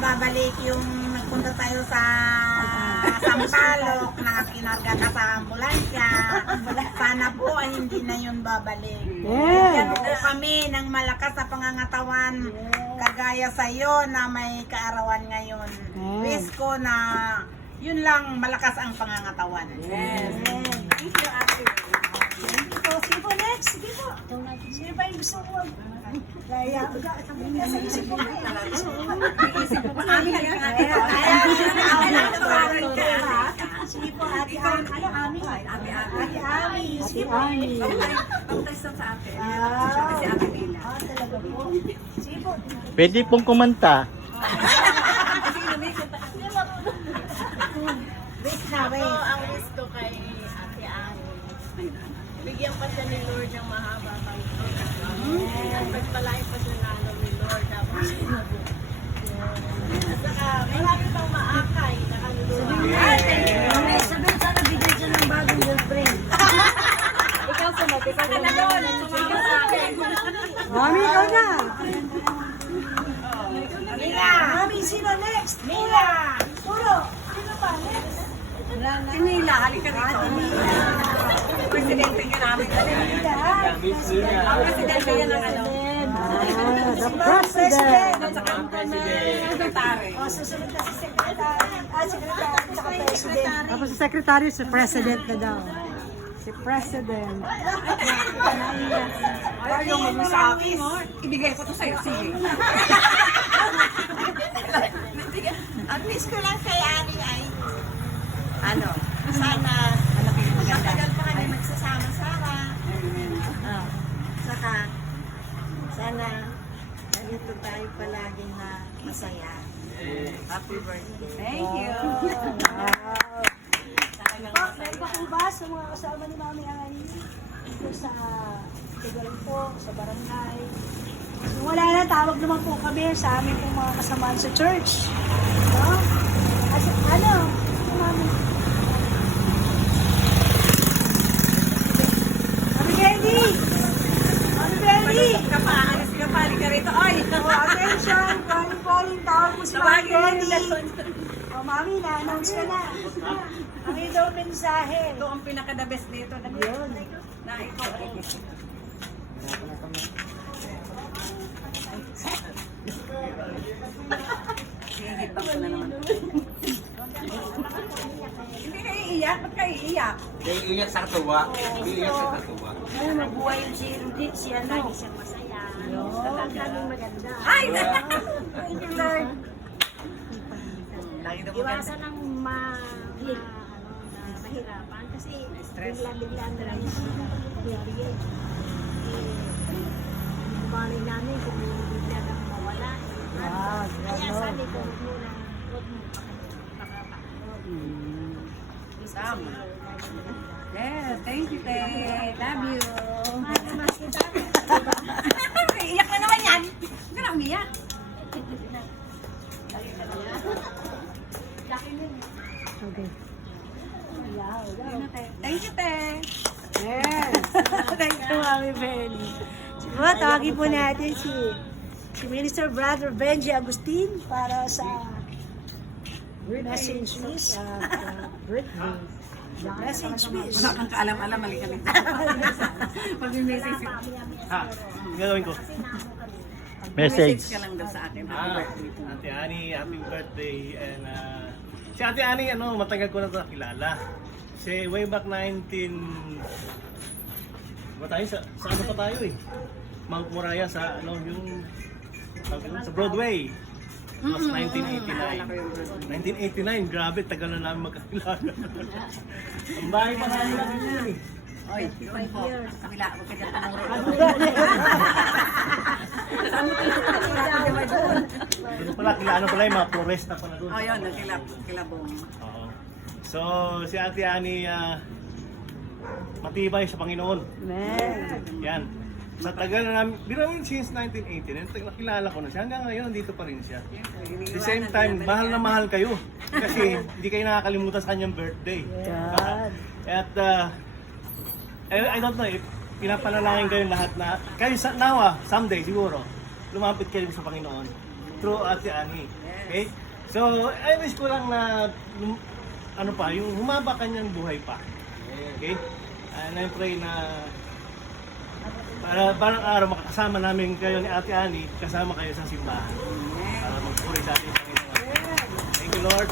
babalik yung nagpunta tayo sa Sampaloc na kinarga ka sa ambulansya. Sana po ay hindi na yun babalik. Bigyan po kami ng malakas sa pangangatawan kagaya sa iyo na may kaarawan ngayon. Wish ko na yun lang malakas ang pangangatawan. Yes. Thank you, Ate. Sige po, next. Sige po. Sino pa yung gusto ko? Kaya, sa isip ko kayo. Amin na lang ate. Sige po, ate. Ano, Ami? Ate Ami. Sige po. Pagtest sa ate. Si Ate Mila. Talaga po. Sige po. Pwede pong kumanta. Ang wish ko kay Ate Ani. Bigyan pa siya ni Lord ng mahaba pang at pagpalain pa siya lalo ni Lord. Tapos at saka marami pang maakay na kaluluwa. Sabi sana bigyan siya ng bagong girlfriend. Ikaw sumagot. Ikaw ka na doon. Sumagot sa akin. Mami, ikaw na. Mila! Mami, sino next? Mila! Puro. Sino pa next? Si Mila, halika rito. Presidente ka namin. Ang presidente yan ng ano? The president. Secretary. O, susunod na si secretary. Secretary, tsaka president. Tapos si secretary, si president na daw. Si president. Ayaw mo sa akin. Ibigay ko to sa'yo. Sige. Ang wish ko lang kay Ani ay ano, sana matagal pa kami magsasama-sama. Saka, sana ganito tayo palagi na masaya. Happy birthday. Thank you. Meron pa kong bus sa mga kasama ni Mami Ani dito sa Tigarin po, sa barangay. Kung wala na, tawag naman po kami sa amin pong mga kasamaan sa church. No? Kasi ano, Mami? Mami Benny! Mami Benny! Kapaalis ka pa, halika rito. Ay! Attention! Calling, tawag po si Mami Benny. O Mami, na-announce ka na. Ang daw mensahe. Ito ang pinaka-the best dito. Yun. Na ito. Hindi kayo iiyak? Ba't kayo iiyak? Iiyak sa katuwa. Iiyak sa katuwa. Ano, mabuhay yung si Rudy, si ano. Lagi siyang masaya. Laging maganda. Ay! Thank you, Lord. Iwasan ng mahirapan kasi bigla-bigla na lang yung bibigay. Malay namin kung bigla kang mawala. Kaya sabi ko, huwag mo pakapakot. Tama. Yeah, thank you, Te. Love you. Mas kita. Iiyak na naman yan. Huwag ka na umiyak. Okay. Thank you, Te. Yes. Thank you, Mami Benny. Siguro, tawagin po natin si Minister Brother Benji Agustin para sa message miss. Birthday. Message miss. Wala kang kaalam-alam, halika rito. Pag may message, Ha? Gagawin ko. message Message. ka lang daw sa akin. Happy birthday to you. Ate Ani, happy birthday. And si Ate Ani, matagal ko na ito nakilala. Si way back 19... Ba tayo? Sa ano pa tayo eh? Mount Moriah sa sa Broadway. It was 1989. 1989, grabe, tagal na namin magkakilala. Ang bahay pa namin lang yun eh. Oy, doon po. Kabila, huwag ka dyan tumuro. Doon pala, ano pala yung mga floresta pala doon. Oh, yun, kilabong. Oo. So, si Ate Ani, matibay sa Panginoon. Yan. Sa tagal na namin, di namin since 1989, nakilala ko na siya. Hanggang ngayon, nandito pa rin siya. At the same time, mahal na mahal kayo. Kasi hindi kayo nakakalimutan sa kanyang birthday. At I don't know if pinapanalangin kayo lahat na, kayo sa nawa, someday siguro, lumapit kayo sa Panginoon. through Ate Ani. Okay? So, I wish ko lang na yung humaba kanyang buhay pa. Okay? And I pray na para parang araw makakasama namin kayo ni Ate Ani, kasama kayo sa simbahan. Para magpuri sa ating Panginoon. Thank you, Lord.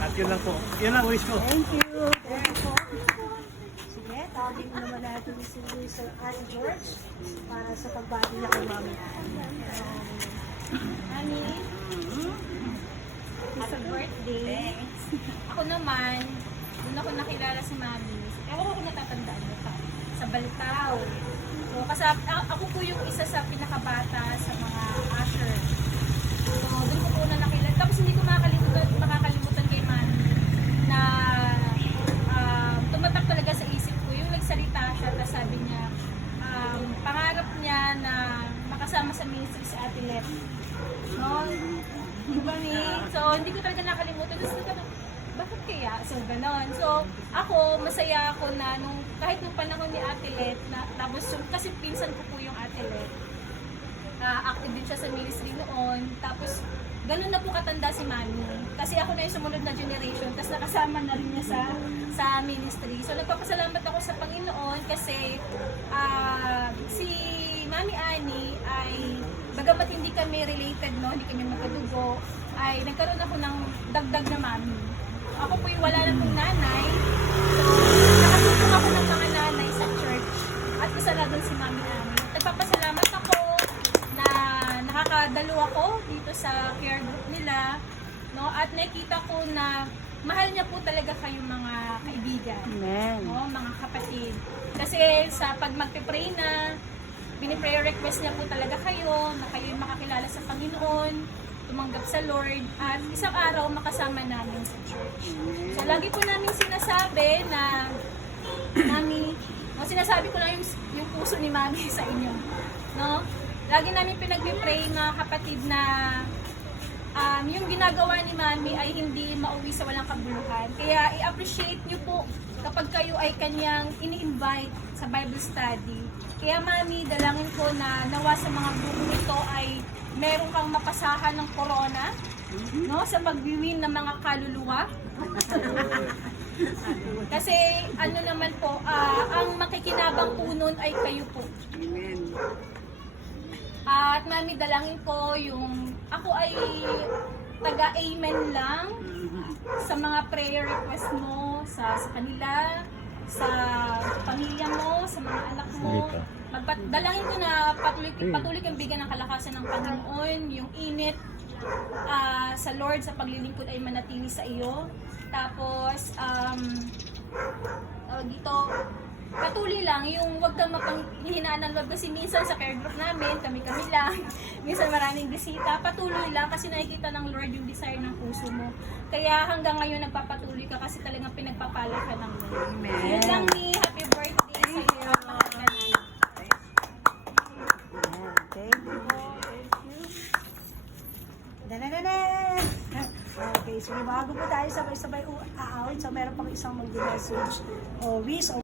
At yun lang po. Yun ang wish ko. Thank you. Thank you po. Sige, tawagin mo naman natin si Sir Annie George para sa pagbati niya kay Mami Annie. Ani, happy birthday. Ako naman, doon ako nakilala si Mami. Ewan ko kung natatandaan mo pa. Sa Balitaw. So, kasi ako po yung isa sa pinakabata sa mga usher. So, doon ko po na nakilala. Tapos hindi ko makakalimutan kay Mami na tumatak talaga sa isip ko. Yung nagsalita siya, tapos sabi niya, pangarap niya na makasama sa ministry si Ate Let. No? Diba ni? So, hindi ko talaga nakalimutan. Tapos bakit kaya? So, ganon. So, ako, masaya ako na kahit nung panahon ni Ate Let, tapos kasi pinsan ko po yung Ate Let, active din siya sa ministry noon. Tapos, ganun na po katanda si Mami. Kasi ako na yung sumunod na generation, tapos nakasama na rin niya sa ministry. So, nagpapasalamat ako sa Panginoon kasi si Mami Annie ay, bagamat hindi kami related, no, hindi kami magkadugo, ay nagkaroon ako ng dagdag na mami. Ako po yung wala na pong nanay. So, nakatutong ako ng mga nanay sa church. At isa na doon si Mami Annie. Nagpapasalamat ako na nakakadalo ako dito sa care group nila. No? At nakita ko na mahal niya po talaga kayong mga kaibigan. Amen. No? Mga kapatid. Kasi sa pag magpe-pray na, bini-prayer request niya po talaga kayo, na kayo makakilala sa Panginoon, tumanggap sa Lord, at isang araw makasama namin sa church. So, lagi po namin sinasabi na, Mami, sinasabi ko lang yung puso ni Mami sa inyo. No? Lagi namin pinag-pray mga kapatid na yung ginagawa ni Mami ay hindi mauwi sa walang kabuluhan. Kaya i-appreciate nyo po kapag kayo ay kanyang ini-invite sa Bible study. Kaya Mami, dalangin ko na nawa sa mga grupo nito ay meron kang mapasahan ng corona, no, sa pagbiwin ng mga kaluluwa. Kasi ano naman po, ang makikinabang po nun ay kayo po. At Mami, dalangin ko yung ako ay taga-amen lang sa mga prayer request mo sa kanila, sa pamilya mo, sa mga anak mo. Dalangin ko na patuloy kang bigyan ng kalakasan ng Panginoon, yung init sa Lord sa paglilingkod ay manatili sa iyo. Tapos dito patuloy lang yung wag kang mapanghihinaan ng loob, kasi minsan sa care group namin kami lang, minsan maraming bisita. Patuloy lang kasi nakikita ng Lord yung desire ng puso mo. Kaya hanggang ngayon nagpapatuloy ka kasi talagang pinagpapala ka ng Lord. Amen. Yun lang ni happy birthday sa iyo. Thank you po. Thank you. Danananan! Okay, so bago po tayo sabay-sabay aawit, so meron pang isang mag-message o wish o